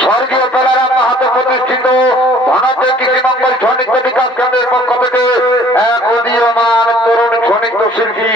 স্বর্গীয় পেলারাম হাতে প্রতিষ্ঠিত ধনাঢ্য কৃষি মঙ্গল ছনিত্য বিকাশ কেন্দ্রের পক্ষ থেকে এক উদীয়মান তরুণ ছনিত্য শিল্পী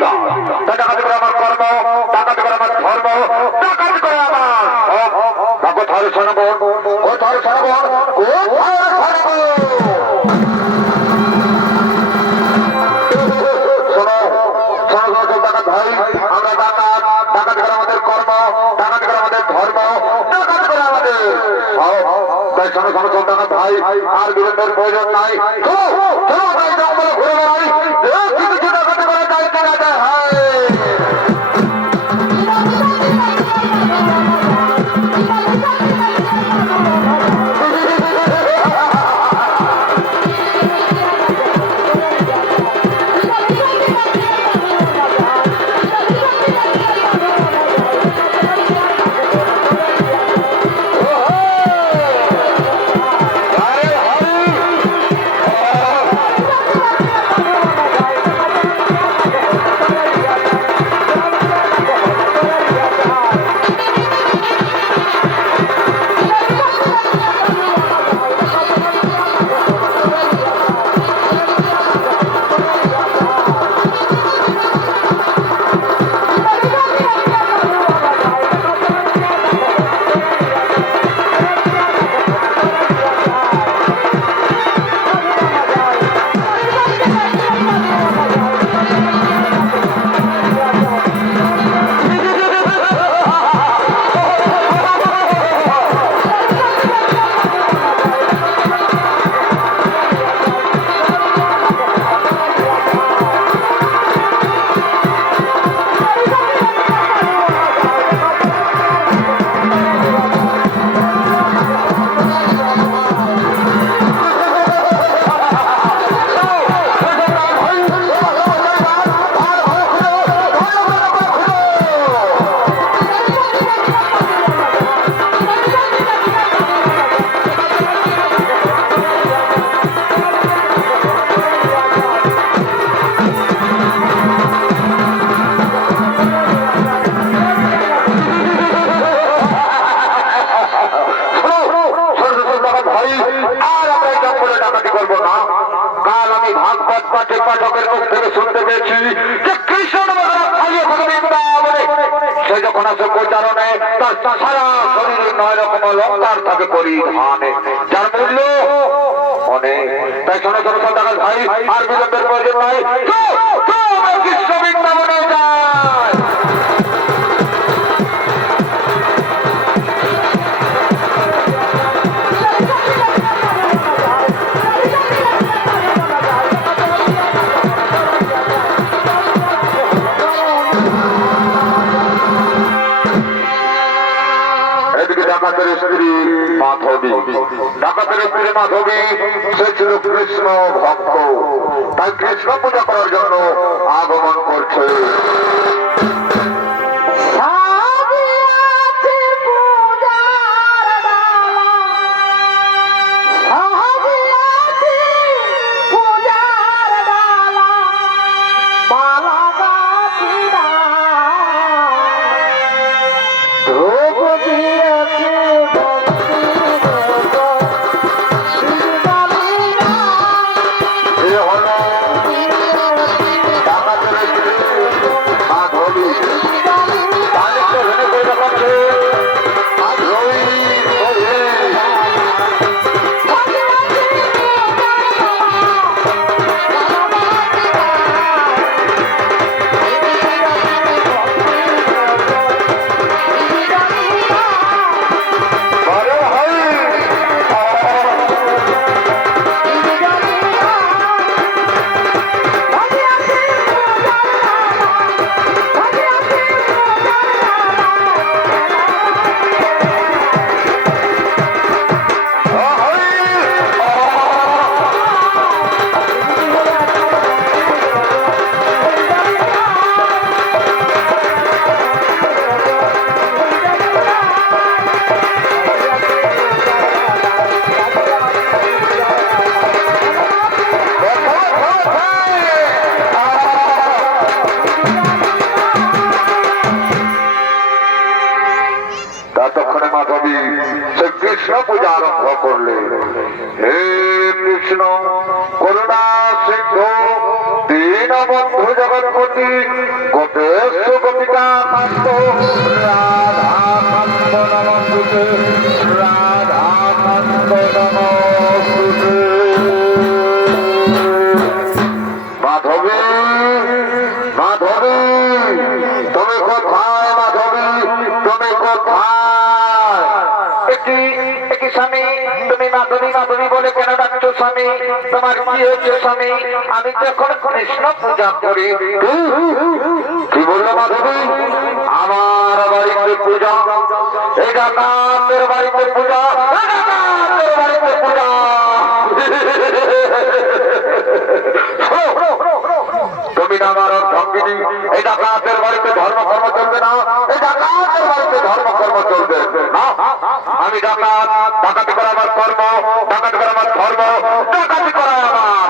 বিদ্যা, ডাকাতি করে আমার কর্ম, ডাকাতি করে আমার ধর্ম, ডাকাতি করে আমার কোথায় শোনাবো, কোথায় শোনাবো, কোথায় শোনাবো। শোনো শোনো শোনো ডাকাত ভাই, আমরা ডাকাত, ডাকাতি করে আমাদের কর্ম, ডাকাতি করে আমাদের ধর্ম, ডাকাতি করে আমাদের তাই শোনো শোনো শোনো ডাকাত ভাই, আর বিলম্বের প্রয়োজন নাই। শোনো শোনো ভাই, জঙ্গলে ঘুরে বেড়াই, কিছু ডাকাতি করে যায় কেনা যায়। পাঠকের মুখ থেকে শুনতে পেয়েছি যে কৃষ্ণ সে যখন আসে প্রচারণে তার সারা শরীরে 9 রকম অলঙ্কার থাকে পরিধানে, যার মূল্য অনেক। তাই শোনো শোনো ডাকাত ভাই, আর বিলম্বের প্রয়োজন নাই, কৃষ্ণ বৃন্দাবনে যায়। ডাকাতের স্ত্রী মাধবী, ডাকাতের স্ত্রী মাধবী সে ছিল কৃষ্ণ ভক্ত, তাই কৃষ্ণ পূজা করার জন্য আগমন করছে। কৃষ্ণ পূজা আরম্ভ করলেন। হে কৃষ্ণ করুণা সিন্ধু দীনবন্ধু জগৎপতি কোথায়? একটি স্বামী, তুমি মাধবী মাধবী বলে কেন ডাকছো স্বামী? তোমার কি হয়েছে স্বামী? আমি তো এখন কৃষ্ণ পূজা করি। কি বললো মাধবী? আমার বাড়িতে পূজা, এই ডাকাতের বাড়িতে পূজা, ডাকাতের বাড়িতে পূজা। তুমি না আমার সঙ্গিনী, এই ডাকাতের বাড়িতে ধর্মকর্ম চলবে না, এই ডাকাতের বাড়িতে ধর্মকর্ম চলবে না। আমি ডাকাত, ডাকাতি করা আমার কর্ম, ডাকাতি করা আমার ধর্ম, ডাকাতি করা আমার।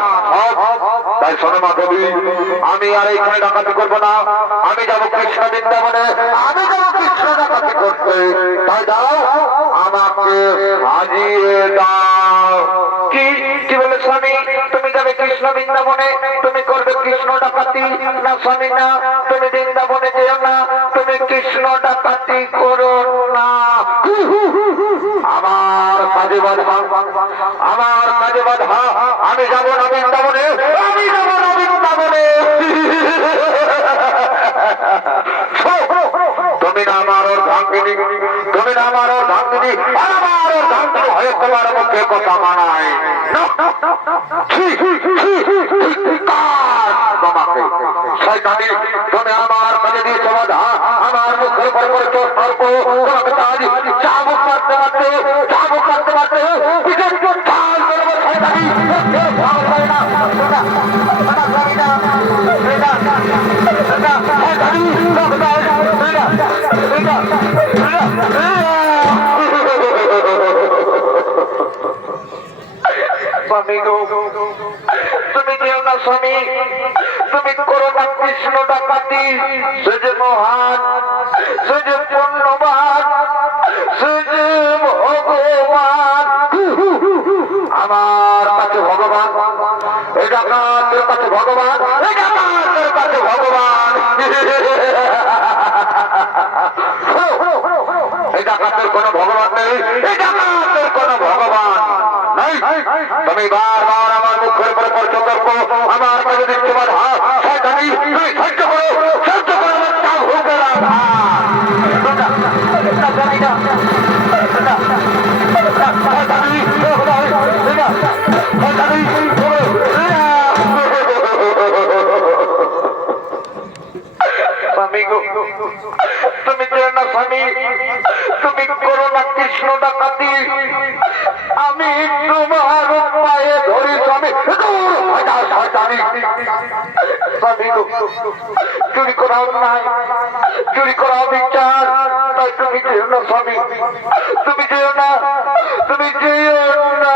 তাই শোনো মাধবী, আমি আর এইখানে ডাকাতি করবো না, আমি যাবো কৃষ্ণ বৃন্দাবনে, আমি যাবো কৃষ্ণ ডাকাতি করতে। তাই দাও আমাকে সাজিয়ে দাও। কি কি বলে স্বামী? তুমি যাবে কৃষ্ণ বৃন্দাবনে, তুমি করবে কৃষ্ণ ডাকাতি? না স্বামী না, তুমি বৃন্দাবনে যেও না, তুমি কৃষ্ণ ডাকাতি করো না। আমার কাজে বাধা, আমার কাজে বাধা, আমি যাবো না বৃন্দাবনে, আমি যাবো না বৃন্দাবনে। তুমি না আমার ধাঙ্গিনী, তুমি না আমার ধাঙ্গিনী, আমার ধাঙ্গিনী হয়ে তোমার মুখে কথা মানায় তোমাকে। শয়তানি, তুমি আমার কাজে দিয়ে সমাধা, আমার মুখের উপর করেছো সর্প, তোমাকে আজ চাবুক মারতে মারতে, চাবুক মারতে মারতে পিঠের উপর ঢাল করবো। শয়তানি, ভালো করে না, তুমি যেও না স্বামী, তুমি করো না কৃষ্ণ ডাকাতি। সে যে মহান, সে যে পুণ্যবান, সে যে ভগবান, আমার কাছে ভগবান, এই ডাকাতের কাছে ভগবান, এই ডাকাতের কাছে ভগবান। এই ডাকাতের কোন ভগবান নেই, এই ডাকাতের কোন ভগবান নাই। তুমি বারবার আমার মুখের উপরে সতর্ক, আমার কাছে দিচ্ছে বাধা। শয়তানি, তুমি সহ্য করো, সহ্য করো, আমার চাপ হোকে রাখা। তুমি যেও না স্বামী, তুমি করো না কৃষ্ণ ডাকাতি। আমি তোমার পায়ে ধরি স্বামী। চুরি করা নাই, চুরি করা বিচার, তাই তুমি যেও না স্বামী, তুমি যেও না, তুমি যেও না।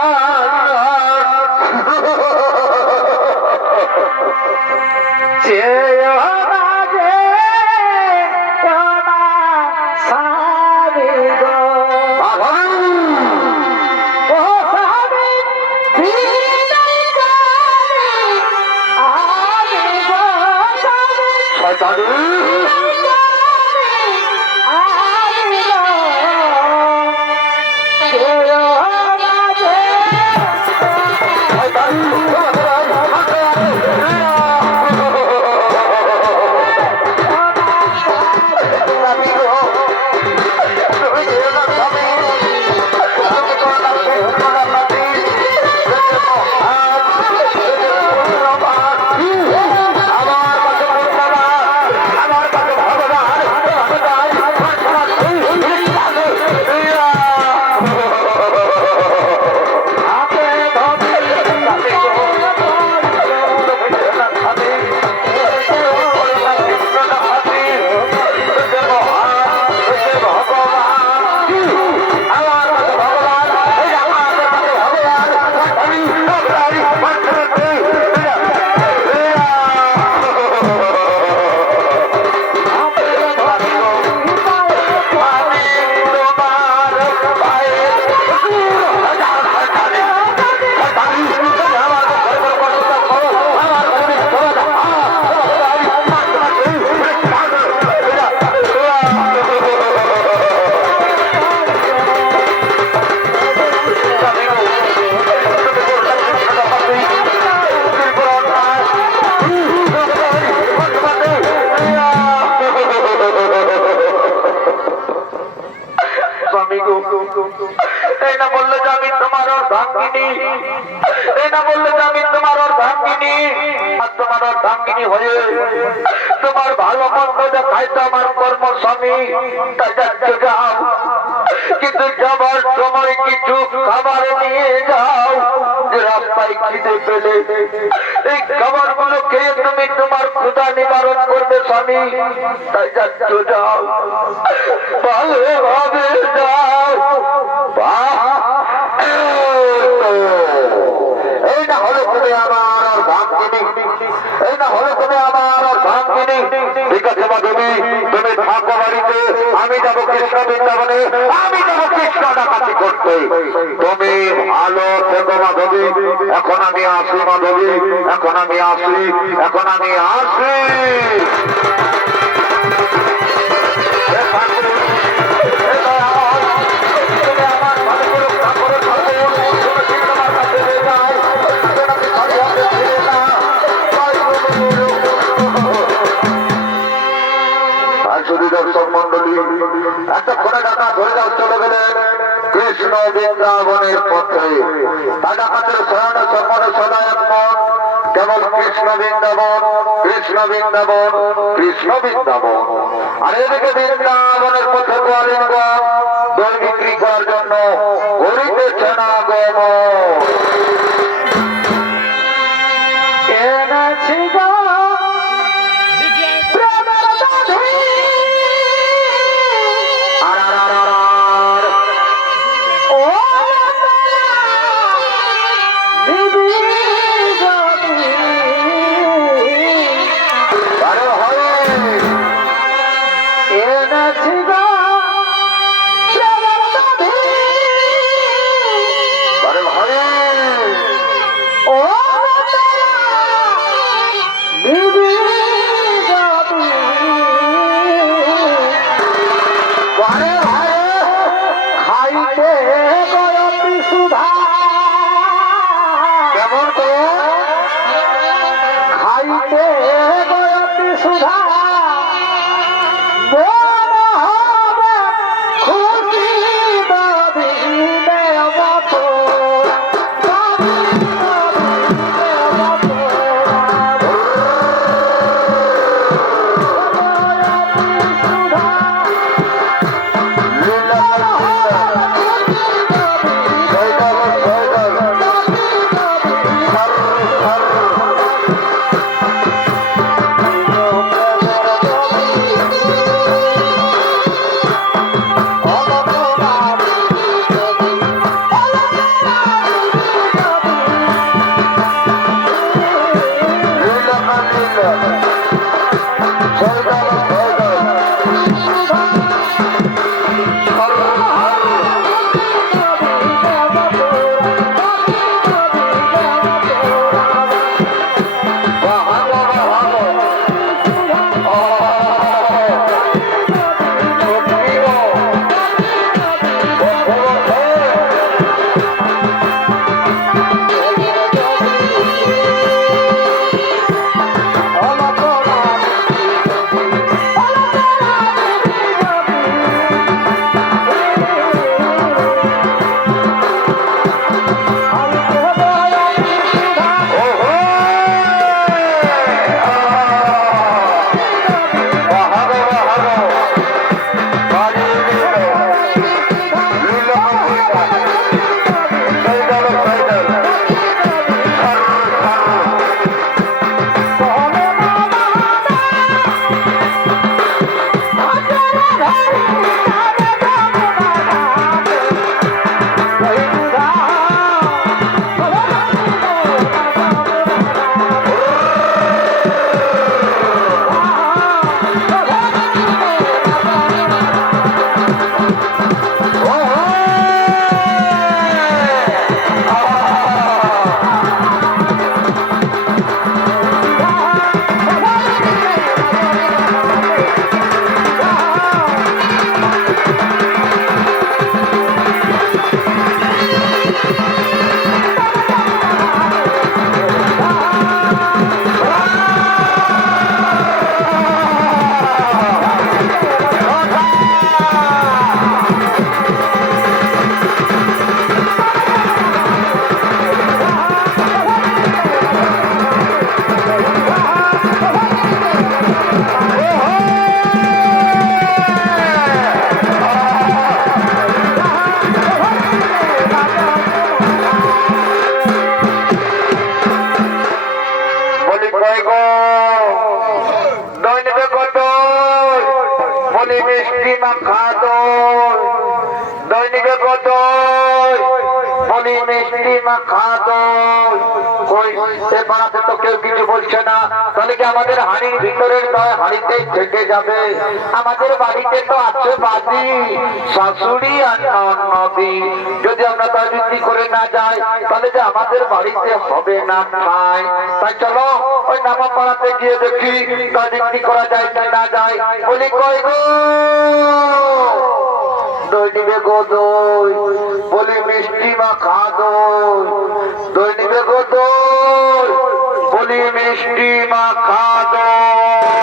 এই না বললে যে আমি তোমার অর্ধাঙ্গিনী, এই না বললে যে আমি তোমার অর্ধাঙ্গিনী, আর তোমার অর্ধাঙ্গিনী হয়ে তোমার ভালো মন্দ দেখাই তো আমার কর্মস্বামী, তাই যাচ্ছে যাও, কিন্তু যাবার সময় কিছু খাবার নিয়ে যাও, যে রাস্তায় খিদে পেলে এই খাবার গুলো খেয়ে তুমি তোমার ক্ষুধা নিবারণ করবে স্বামী, তাই যাচ্ছ যাও, ভালোভাবে যাও। এই না হলে তুমি আমার ধামকিনি, এই না হলে তুমি আমার ধামকিনি। ঠিক আছে মাধবী, তুমি থাকো বাড়িতে, আমি যাবো কৃষ্ণ বৃন্দাবনে, আমি যাবো কৃষ্ণ ডাকাতি করতে। তুমি ভালো থেকো মাধবী, এখন আমি আসি মাধবী, এখন আমি আসি, এখন আমি আসি। দর্শক মন্ডলী, এতক্ষণে ডাকা ধরে যাও চলে গেলেন কৃষ্ণ বৃন্দাবনের পথে। ডাকাতের শয়ন স্বপনে সদা এক মন, কেবল কৃষ্ণ বৃন্দাবন, কৃষ্ণ বৃন্দাবন, কৃষ্ণ বৃন্দাবন। আর এদিকে বৃন্দাবনের পথে গোয়ালিনগণ দই বিক্রি করার জন্য করিতেছে না গম। মিষ্টি মাখা দই দই নিবে গো দই বলি মিষ্টি মাখা দই কই এ পাড়াতে তো কেউ কিছু বলছে না তাহলে কি আমাদের হাড়ির ভিতরের দই হাড়িতেই থেকে যাবে আমাদের বাড়িতে তো আছে বাদি শাশুড়ি আর ননদি যদি আমরা দই বিক্রি করে না যাই তাহলে যে আমাদের বাড়িতে হবে না খাই তাই চলো ওই নামা পাড়াতে গিয়ে দেখি দই বিক্রি করা যায় কি না যায় বলি কই গো দই নিবে গো দই বলি মিষ্টি মাখা দই দই নিবে গো দই বলি মিষ্টি মাখা দই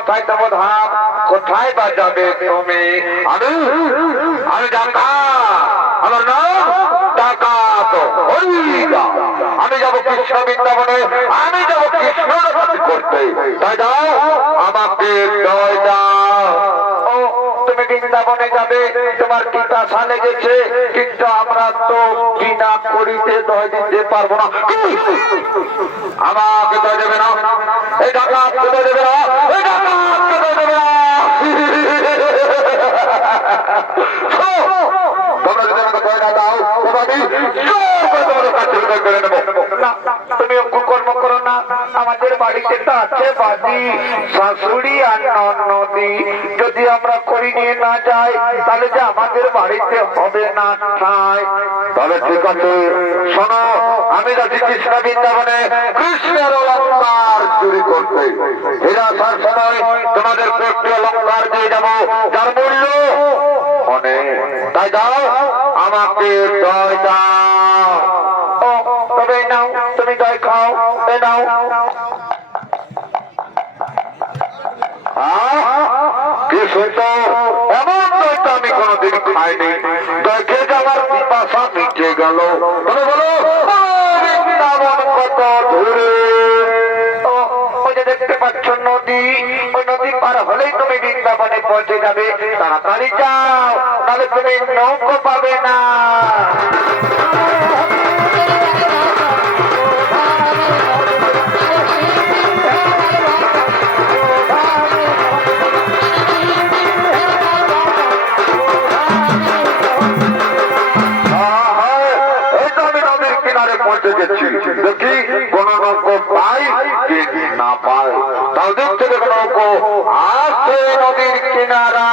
কোথায় তোমার ধাম কোথায় বাজাবে তুমি আমি আমি ডাকা আমার নাম ডাকাত আমি যাবো কৃষ্ণ বৃন্দাবনে আমি যাবো কৃষ্ণ করতে তাই দাও আমাকে দয় দাও ও তুমি বৃন্দাবনে যাবে তোমার পিতাশা লেগেছে কিন্তু আমরা তো বিনা করিতে দয় দিতে পারবো না আমাকে দয় দেবে না এই ডাকাতকে দয় দেবে না এই ডাকাতকে দয় দেবে না তোমরা যদি আমাকে দয় না দাও আমি তোমাদের কাছে করে নেবো তুমি কুকর্ম করো না আমাদের বাড়িতে তো আছে বাদি শাশুড়ি আর ননদি যদি আমরা করি নিয়ে না যাই তাহলে যে আমাদের বাড়িতে হবে না খাই তাহলে ঠিক আছে শোনো আমি যাচ্ছি কৃষ্ণ বৃন্দাবনে কৃষ্ণের অলঙ্কার চুরি করতে এরা আসার সময় তোমাদের কয়েকটি অলঙ্কার দিয়ে যাবো যার মূল্য অনেক তাই দাও আমাকে দয় দাও ও তবে নাও তুমি দয় খাও এ নাও কি সুন্দর এমন তো আমি কোনোদিন খাইনি। দেখে যাওয়ার পিপাসা মিটে গেল। তবে বলো বৃন্দাবন কত দূরে? ওই যে দেখতে পাচ্ছ নদী, ওই নদী পার হলেই তুমি বৃন্দাবনে পৌঁছে যাবে। তাড়াতাড়ি যাও, তাহলে তুমি নৌকো পাবে না। দেখি কোন নৌকো পাই কি না পাই। তাও দিক থেকে নৌকো আসছে নদীর কিনারা।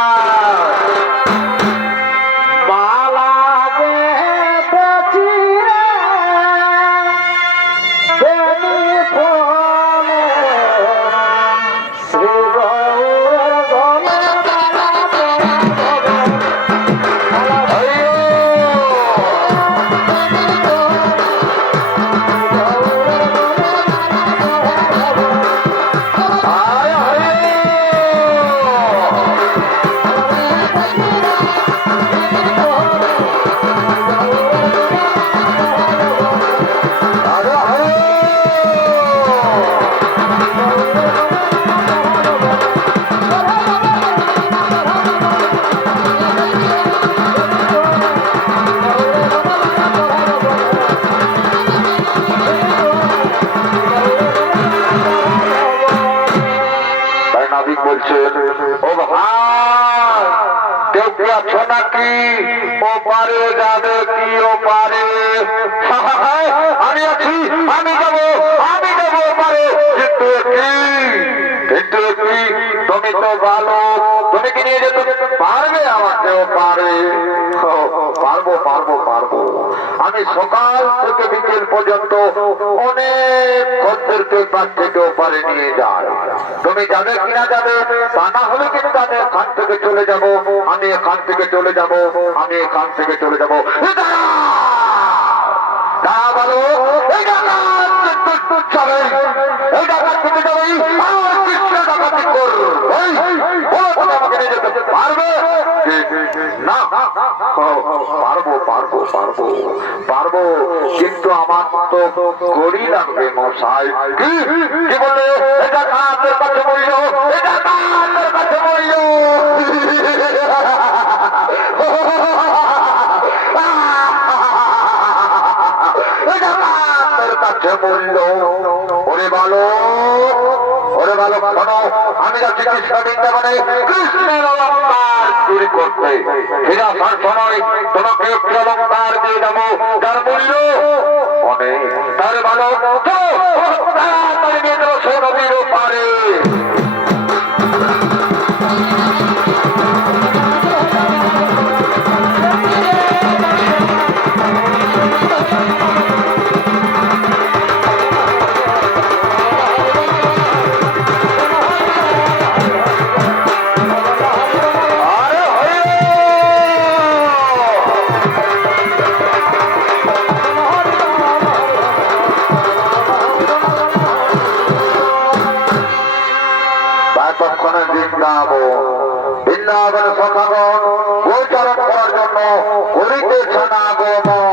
আমি আছি, আমি যাবো, আমি যাবো পারে। কিন্তু কি তুমি তো ভালো, তুমি কি নিয়ে যেতে পারবে? আমাকেও পারে। পারবো পারবো পারবো। আমি সকাল থেকে বিকেল পর্যন্ত অনেক খদ্দেরকে পাশ থেকে ওপারে নিয়ে যাই। তুমি যাবে কিনা যাবে, তা না হলে কিন্তু আমি এখান থেকে চলে যাবো, আমি এখান থেকে চলে যাবো, আমি এখান থেকে চলে যাবো। তা বলো এই ডাকাত যাবে, এই ডাকাত থেকে যাবে, কৃষ্ণ ডাকাতি করবে। আমাকে নিয়ে যেতে পারবে না? পারবো পারবো পারবো পারবো, কিন্তু আমার তো গড়ি লাগবে মশাই। কি বলে? এটা কাদের কাছে বলল, এটা কাদের কাছে বলল। ওরে ভালো, ওরে ভালো, আমি যাচ্ছি কৃষ্ণ বৃন্দাবনে কৃষ্ণের অলঙ্কার চুরি করতে। তোমাকে একটি অলঙ্কার দিয়ে যাবো, তার মূল্য অনেক। তার ভালো তাড়াতাড়ি নিয়ে যাবো সে নদীর পারে। বৃন্দাবন সখাগণ গোচরণ করার জন্য করিতেছে না আগমন।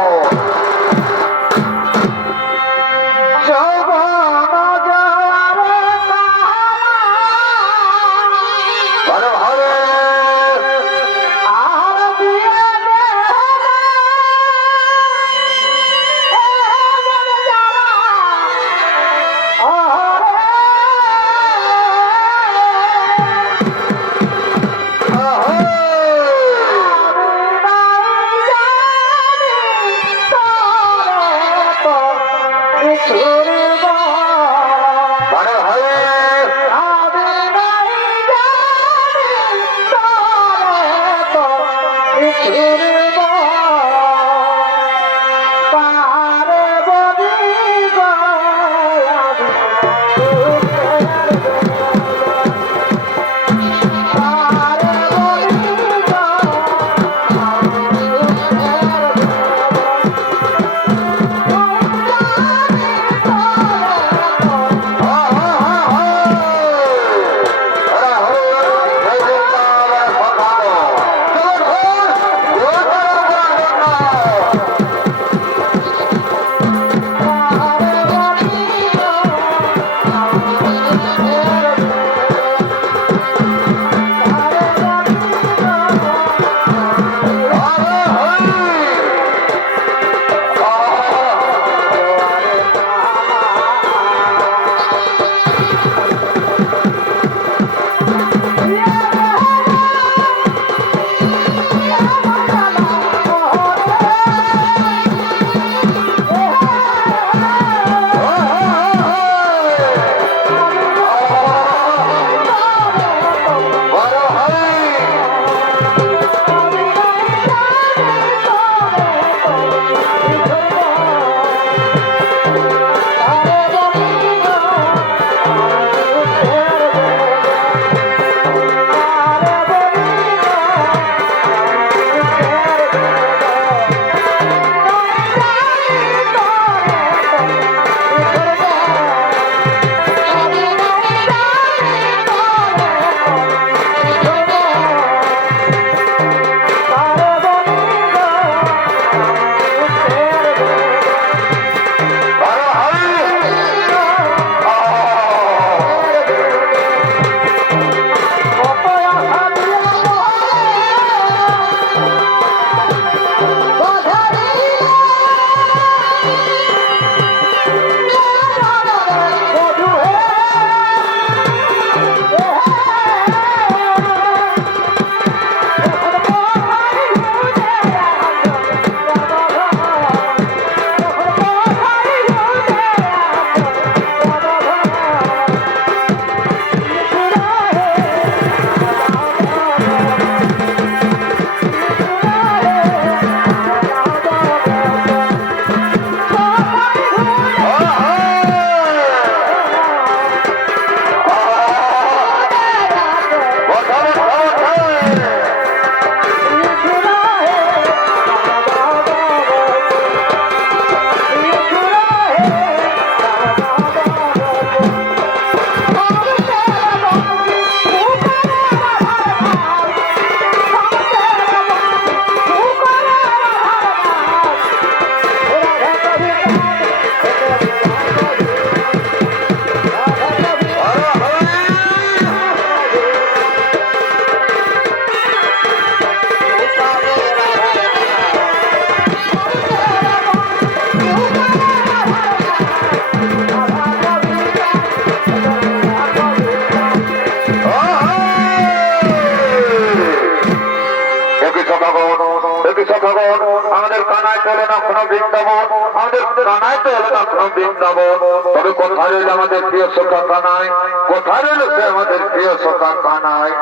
আমাদের কানায় চলে না কোনো বৃন্দাবন, আমাদের কানায় চলে না কোনো বৃন্দাবন। তবে কোথায় রইল আমাদের প্রিয় সখা কানায়, কোথায় রইল সে আমাদের প্রিয় সখা কানায়?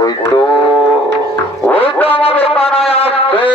ওই তো আমাদের কানায় আসছে।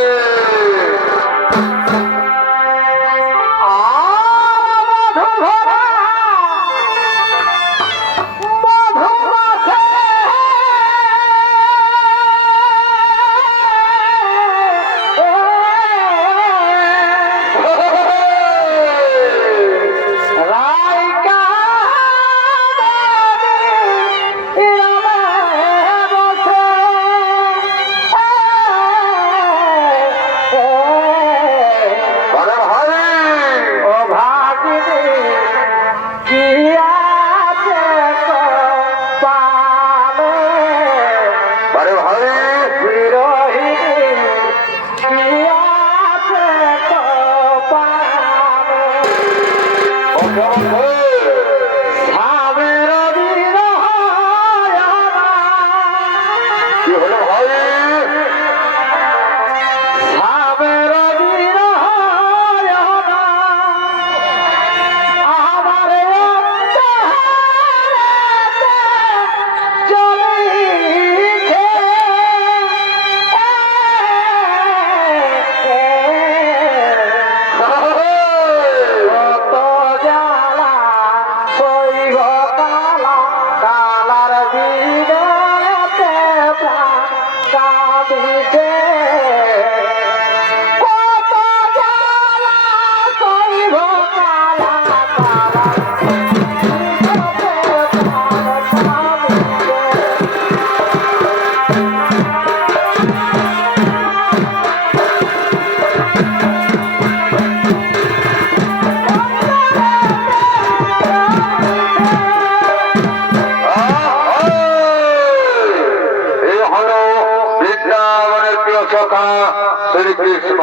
শ্রীকৃষ্ণ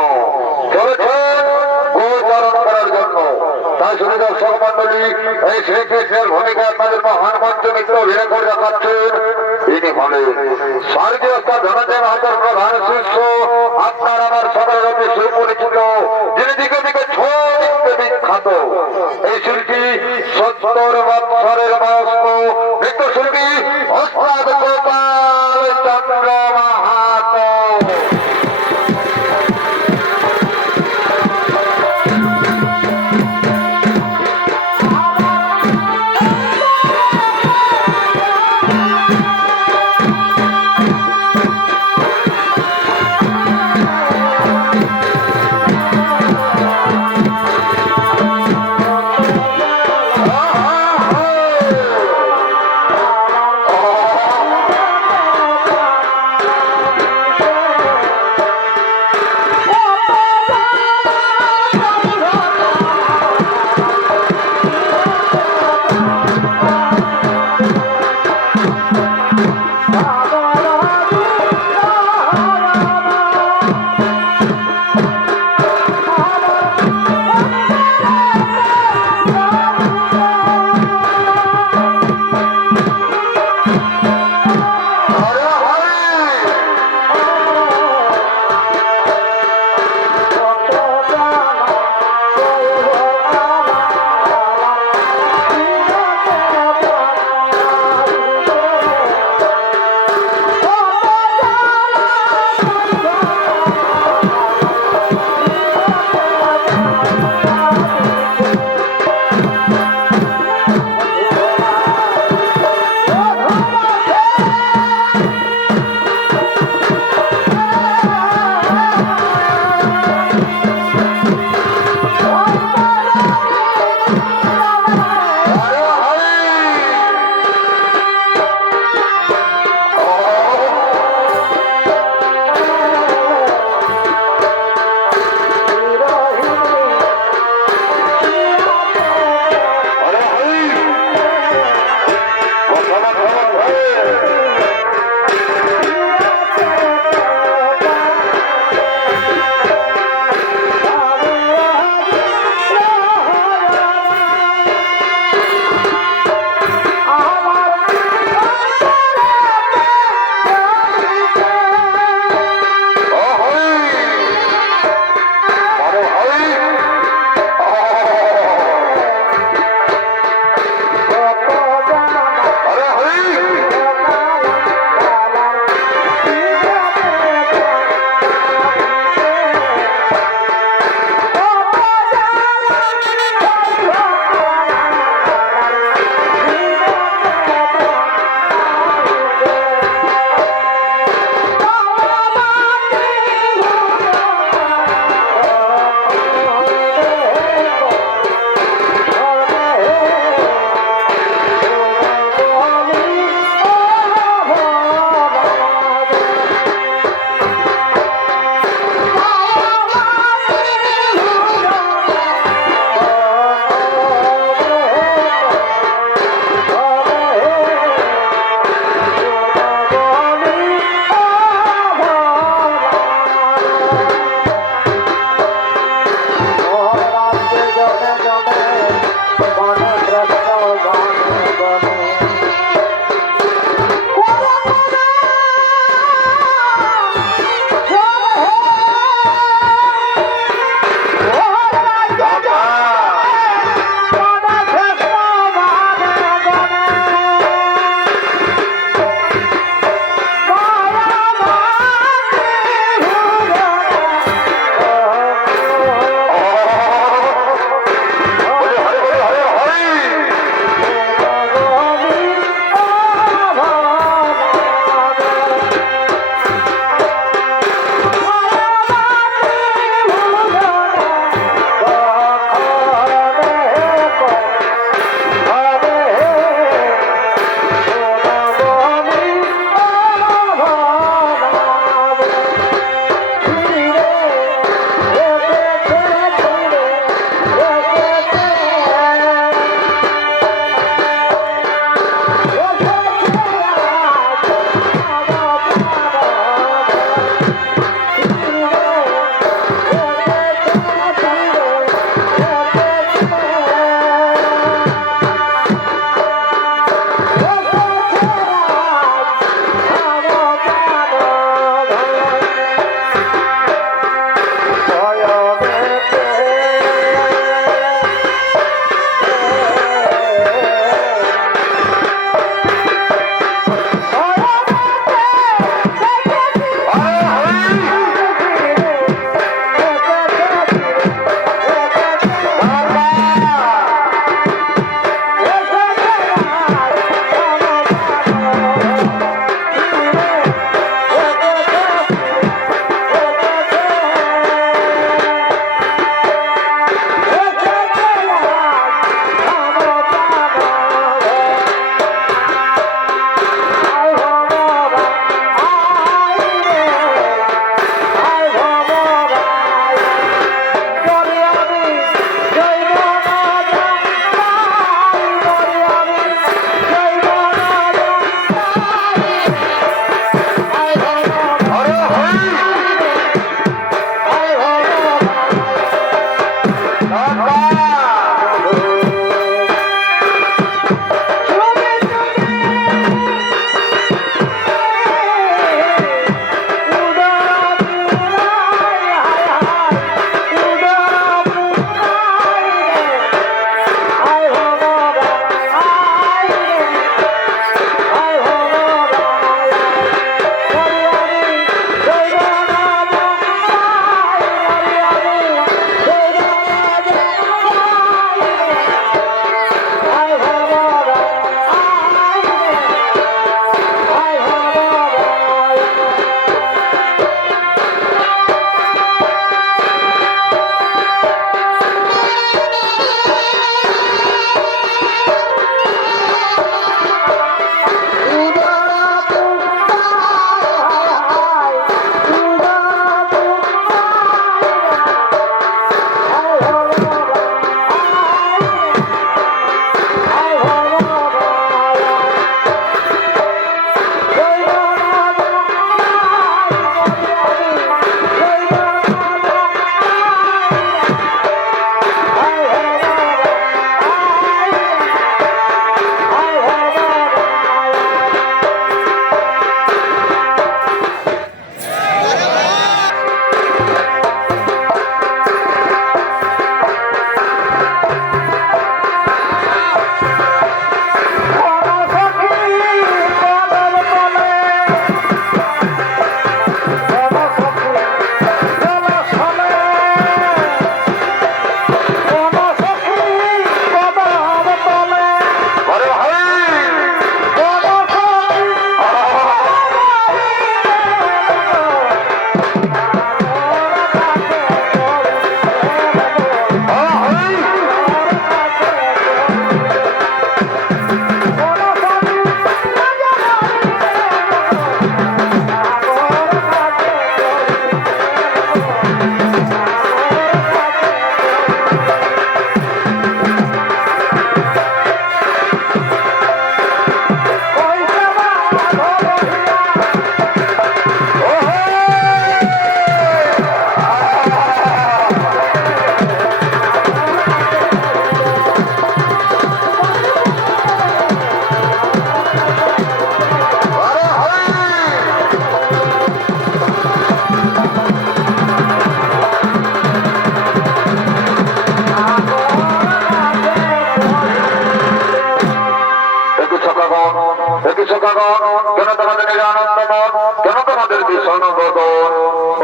চলেছেন গোচরণ করার জন্য। তাই শুনে দর্শক মন্ডলী, এই শ্রীকৃষ্ণের ভূমিকা আপনাদের মহান মঞ্চমিত্র অভিনয় করে দেখাচ্ছেন। তিনি হলেন স্বর্গীয় ধনঞ্জয় মাহাতোর প্রধান শিষ্য, আপনার আমার সকলের অতি সুপরিচিত, যিনি দিকে দিকে ছড়িয়ে বিখ্যাত এই শিল্পী 70 বৎসরের বয়স্ক নৃত্যশিল্পী ওস্তাদ গোপাল চন্দ্র মাহাতো।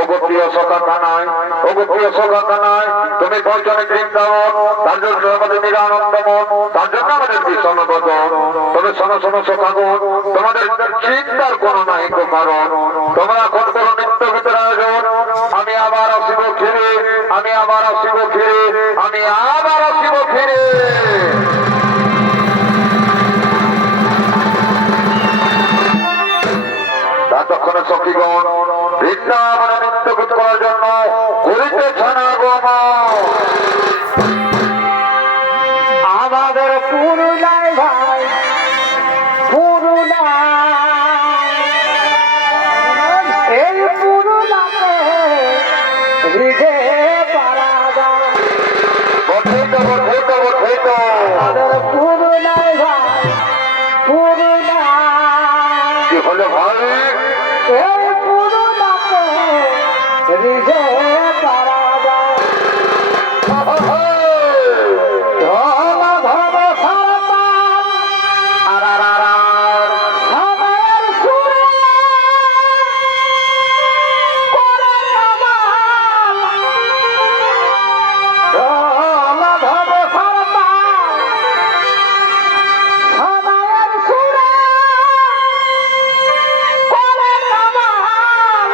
প্রিয় সখা কানাই, প্রিয় সখা কানাই, তুমি বৈজনে বৃন্দাবন, তার জন্য আমাদের নিরানন্দমন, তার জন্য আমাদের বিষণবদন। তবে শোনো শোনো সখাগণ, তোমাদের চিন্তার কোনো নাই তো কারণ। তোমরা এখন কোনো নিত্য গীতের আয়োজন, আমি আবার আসিব ফিরে, আমি আবার আসিব ফিরে, আমি আবার আসিব ফিরে। ততক্ষণে সখীগণ বৃন্দাবনে নৃত্য গীত করার জন্য করিতেছেন আগমন। আমাদের পুরুলাই ভাই পুরুলাই, এই পুরুলাতে হৃদে পারা যায়। বর্ধিত বর্ধিত বর্ধিত আমাদের পুরুলাই ভাই পুরুলাই, কি হলো ভাই? এই পুরুলাতে হৃদে পারা যায়। ধন ধন সরকার আমার সুরে করে কামাল। ধন ধন সরকার আমার সুরে করে কামাল।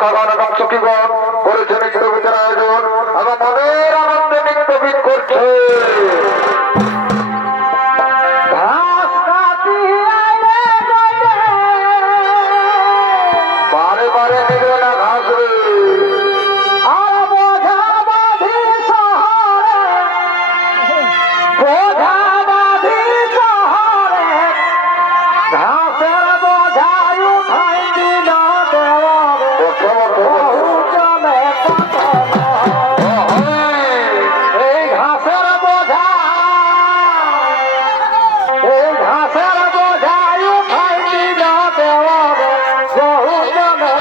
সখাগণ এবং সখীগণ করেছেন এই ছবিটার আয়োজন এবং মনের আনন্দে নৃত্যগীত করছে। ঘাস কাটিয়ায় রে গলে, বারে বারে নিবে না ঘাস রে। আর বোঝা বাঁধি শহরে, বোঝা বাঁধি শহরে, ঘাসের বোঝাই উঠাই দিল দেওয়ারে, বহু জনে কত এই ঘাসের বোঝা, এই ঘাসের বোঝাই উঠাই দিল দেওয়ারে, বহু জনে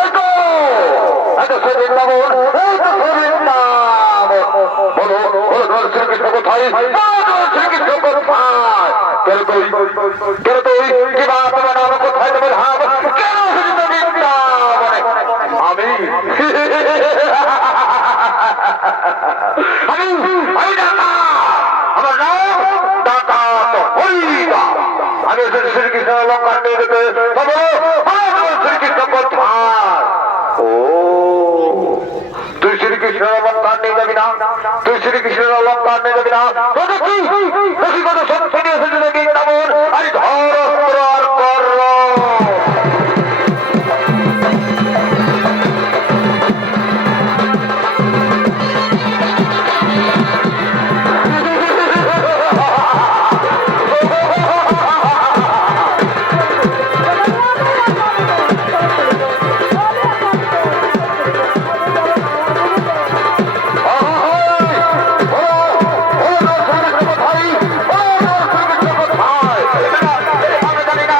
এই তো, এত শরীর নামন, এই তো শরীর নাম। বলো, বলো তোমার শ্রীকৃষ্ণ কোথায়? তোমার শ্রীকৃষ্ণ কোথায়? কেন তুই? কেন তুই? কি বা তোমার নাম কোথায়? তোমার হাত? কেন শুধু নদীর নাম? আমি আমি আমি ডাকা, আমার নাম ডাকাত হরিদা। আমি এসেছি শ্রীকৃষ্ণ লঙ্কার নিয়ে যেতে। বাবা, আমার শ্রীকৃষ্ণ কোথায়? ও, তুই শ্রীকৃষ্ণ লঙ্কার নিয়ে যাবি না? তুই শ্রীকৃষ্ণ লঙ্কার নিয়ে যাবি না? দেখি কত শক্তি নিয়ে এসেছি দেখি তেমন। আরে ধর আর কর। আমি জানি না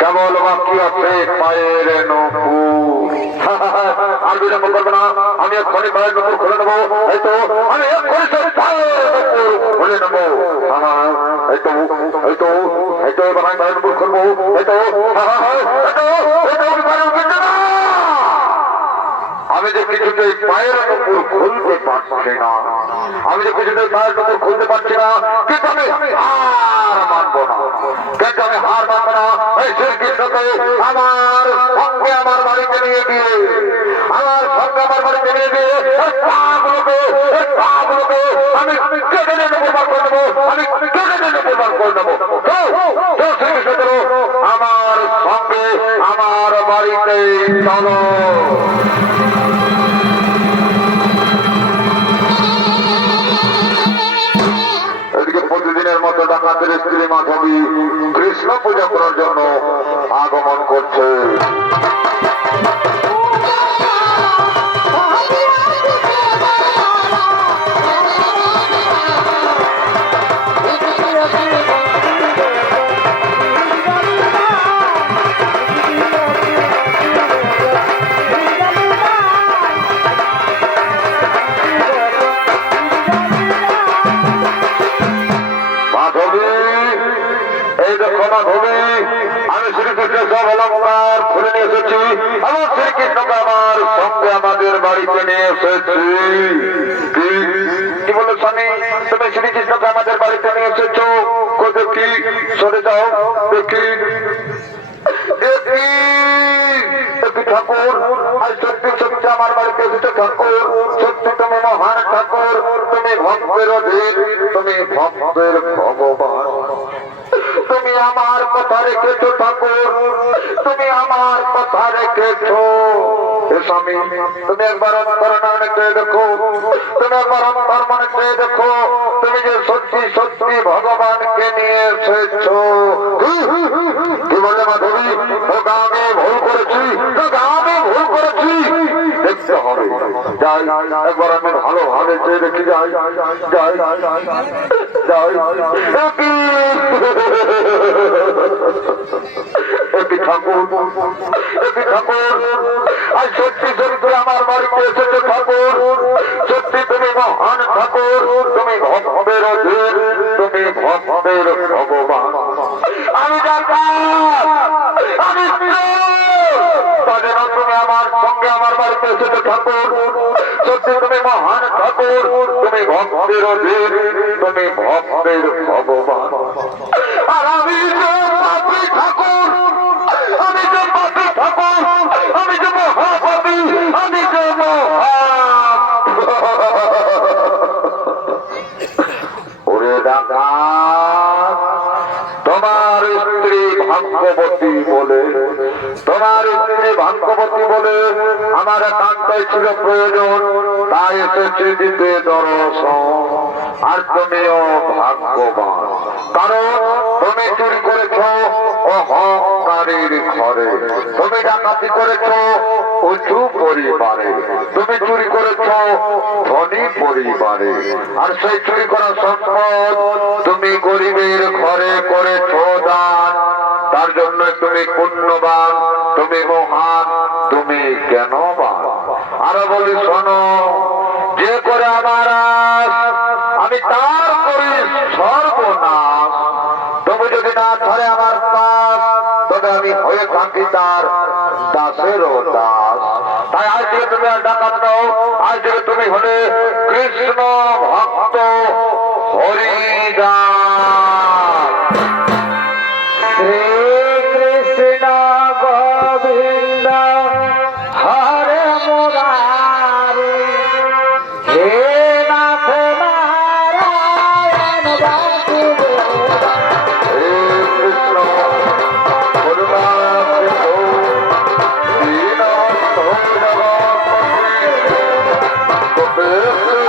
কেবল বাকি আছে পায়ের নপুর। আর বিলম্ব করবো না, আমি এক্ষুনি পায়ের নপুর খুলে নেবো। এই তো আমি এক্ষুনি সেই পায়ের নপুর খুলে নেবো। এই তো এবার আমি পায়ের নপুর খুলবো। আমি যে কিছুতেই পায়ের নপুর খুলতে পারছি না, আমি যে কিছুতেই পায়ের নপুর খুলতে পারছি না, কিন্তু আমি হার মানবো না, কিন্তু আমি হার মানবো না। এই শ্রীকৃষ্ণকে আমার সঙ্গে আমার বাড়িতে নিয়ে গিয়ে আমি কেটে নেবো, আমি কেটে নেবো। শ্রীকৃষ্ণ আমার সঙ্গে আমার বাড়িতে চলো। প্রতিদিনের মতো ডাকাতের স্ত্রী মাধবী কৃষ্ণ পূজা করার জন্য আগমন করছে। আমি শ্রীকৃষ্ণের সব অলঙ্কার খুলে নিয়ে এসেছি, আমার শ্রীকৃষ্ণকে আমার সঙ্গে আমাদের বাড়িতে নিয়ে এসেছি। কি বলো স্বামী, তুমি শ্রীকৃষ্ণকে আমাদের বাড়িতে নিয়ে এসেছো? দেখি, সরে যাও, দেখি ঠাকুর। আর সত্যি সত্যি আমার বাড়িতে এসেছো ঠাকুর, সত্যি তুমি মহান ঠাকুর, তুমি ভক্তের অধীন, তুমি ভক্তের ভগবান। তুমি আমার কথা রেখেছো ঠাকুর, তুমি আমার কথা রেখেছো। স্বামী, তুমি একবার অন্তর মনে করে দেখো, তুমি একবার অন্তর মনে করে দেখো, তুমি যে সত্যি সত্যি ভগবানকে নিয়ে এসেছো। কি বলে মাধবী, ওটা আমি ভুল করেছি, আমি ভুল করেছি, দেখতে হবে। যাই একবার আমি ভালোভাবে চেয়ে দেখি, যাই যাই ঠাকুর, ঠাকুর, আর সত্যি সত্যি আমার বাড়িতে এসেছে ঠাকুর, সত্যি তুমি মহান ঠাকুর, তুমি ভক্তের অধীন, তুমি ভক্তের ভগবান। আমি আমি তুমি আমার সঙ্গে আমার বাড়িতে এসেছে ঠাকুর, সত্যি তুমি মহান ঠাকুর, তুমি ভক্তের অধীন, তুমি ভক্তের ভগবান। আর আমি ঠাকুর, আমি যে পাপী ঠাকুর, আমি যে মহাপাপী, আমি যে ওরে ডাকাত, তোমার স্ত্রী ভাগ্যবতী বলে, তোমার স্ত্রী ভাগ্যবতী বলে আমার একান্তই ছিল প্রয়োজন, তাই এসেছি দিতে দর্শন। আর তুমিও ভাগ্যবান, কারণ তুমি চুরি করেছ অহংকারীর ঘরে, তুমি ডাকাতি করেছ উঁচু পরিবারে, তুমি চুরি করেছ ধনী পরিবারে, আর সেই চুরি করা সম্পদ তুমি গরিবের ঘরে করেছ দান। তার জন্য তুমি পুণ্যবান, তুমি মহান, তুমি জ্ঞানবান। আরো বলি শোনো, যে করে আমার আমি তার করি সর্বনাশ। তবু যদি না ধরে আমার পাপ, তবে আমি হয়ে থাকি তার দাসেরও দাস। তাই আজ থেকে তুমি আর ডাকাত নাও, আজ থেকে তুমি হলে কৃষ্ণ ভক্ত হরিদাস। শ্রীকৃষ্ণ গোবিন্দ হরে মুরারি, হে নাথ নারায়ণ বাসুদেব। হে কৃষ্ণ করুণা সিন্ধু দীন বেশ